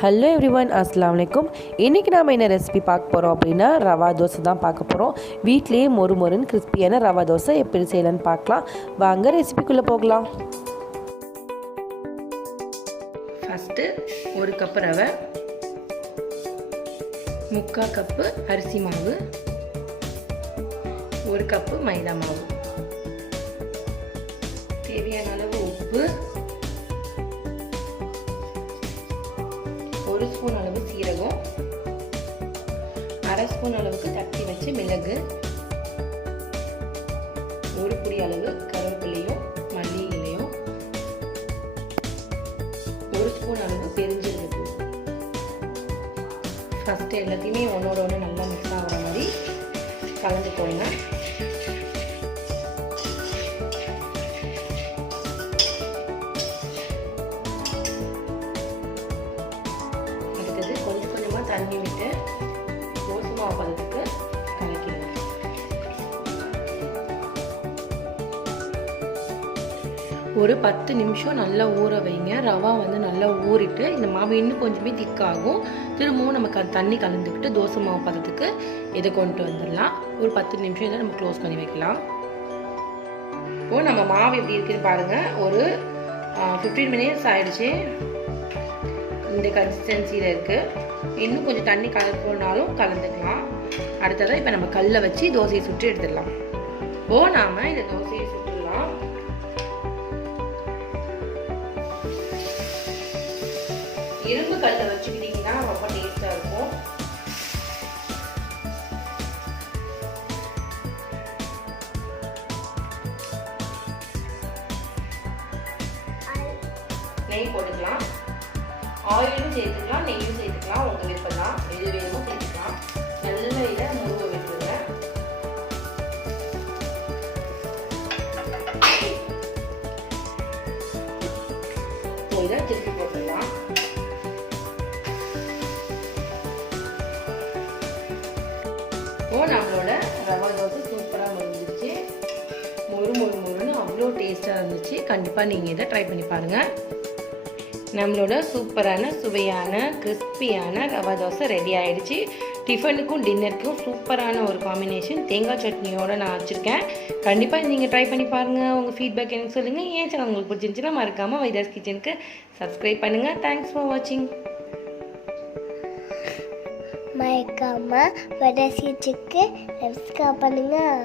Hello everyone, அஸ்ஸலாமு அலைக்கும். இன்றைக்கி நாம் என்ன ரெசிபி பார்க்க போகிறோம் அப்படின்னா ரவா தோசை தான் பார்க்க போகிறோம். வீட்லேயே மொறுன்னு கிறிஸ்பியான ரவா தோசை எப்படி செய்யலான்னு பார்க்கலாம். வாங்க ரெசிபிக்குள்ளே போகலாம். ஃபஸ்ட்டு 1 கப் ரவை, 3/4 கப்பு அரிசி மாவு, 1 கப்பு மைதா மாவு, தேவையான அளவு உப்பு, 1 ஸ்பூன் அளவு சீரகம், 1/2 ஸ்பூன் அளவுக்கு தட்டி வச்ச மிளகு, 1 பிடி அளவு கருவேப்பிலையும் மல்லி இலையும், 1 ஸ்பூன் அளவு பெருஞ்சீரகத்தூள். ஃபஸ்ட்டு எல்லாத்தையுமே ஒன்றோட ஒன்று நல்லா மிக்ஸ் ஆகிற மாதிரி கலந்துக்கோங்க. கொஞ்சம் கொஞ்சமாக தண்ணி விட்டு தோசை மாவு பதத்துக்கு கலக்கிடுங்க. ஒரு 10 நிமிஷம் நல்லா ஊற வைங்க. ரவா நல்லா ஊறிட்டு இந்த மாவு இன்னும் கொஞ்சமே திக்காகும். திரும்பவும் நமக்கு தண்ணி கலந்துக்கிட்டு தோசை மாவு பதத்துக்கு இதை கொண்டு வந்துடலாம். ஒரு 10 நிமிஷம் இதை நம்ம க்ளோஸ் பண்ணி வைக்கலாம். இப்போது நம்ம மாவு எப்படி இருக்குன்னு பாருங்கள். ஒரு 15 மினிட்ஸ் ஆயிடுச்சு. இந்த கன்சிஸ்டன்சியில் இருக்குது. இன்னும் கொஞ்சம் தண்ணி கலக்கணுனாலும் கலந்துக்கலாம். அடுத்ததாக இப்போ நம்ம கல்லை வச்சு தோசையை சுட்டு எடுத்துடலாம். நாம் இந்த தோசையை சுட்டுடலாம். இரும்பு கல்லை வச்சுக்கிட்டிங்கன்னா ரொம்ப டேஸ்டாக இருக்கும். நெய் போட்டுக்கலாம். ஆயிலும் சேர்த்துக்கலாம், நெய்யும் சேர்த்துக்கலாம். உங்கள் விருப்பம் தான், எது வேணுமோ சேர்த்துக்கலாம். நல்ல இதை முருக விட்டுருங்க. இதை திருப்பி போட்டுடலாம். நம்மளோட ரவா தோசை சூப்பராக முடிஞ்சிருச்சு. மொறுன்னு அவ்வளோ டேஸ்டாக இருந்துச்சு. கண்டிப்பாக நீங்கள் இதை ட்ரை பண்ணி பாருங்கள். நம்மளோட சூப்பரான சுவையான கிறிஸ்பியான ரவா தோசை ரெடி ஆகிடுச்சு. டிஃபனுக்கும் டின்னருக்கும் சூப்பரான ஒரு காம்பினேஷன். தேங்காய் சட்னியோடு நான் வச்சுருக்கேன். கண்டிப்பாக நீங்கள் ட்ரை பண்ணி பாருங்கள். உங்கள் ஃபீட்பேக் எனக்கு சொல்லுங்கள். ஏன் சேனல் உங்களுக்கு பிடிச்சிருந்துச்சுன்னா மறக்காமல் வைதாஸ் கிச்சனுக்கு சப்ஸ்கிரைப் பண்ணுங்கள். தேங்க்ஸ் ஃபார் வாட்சிங். மறக்காமல் வைதாஸ் கிச்சனுக்கு சப்ஸ்கிரைப் பண்ணுங்கள்.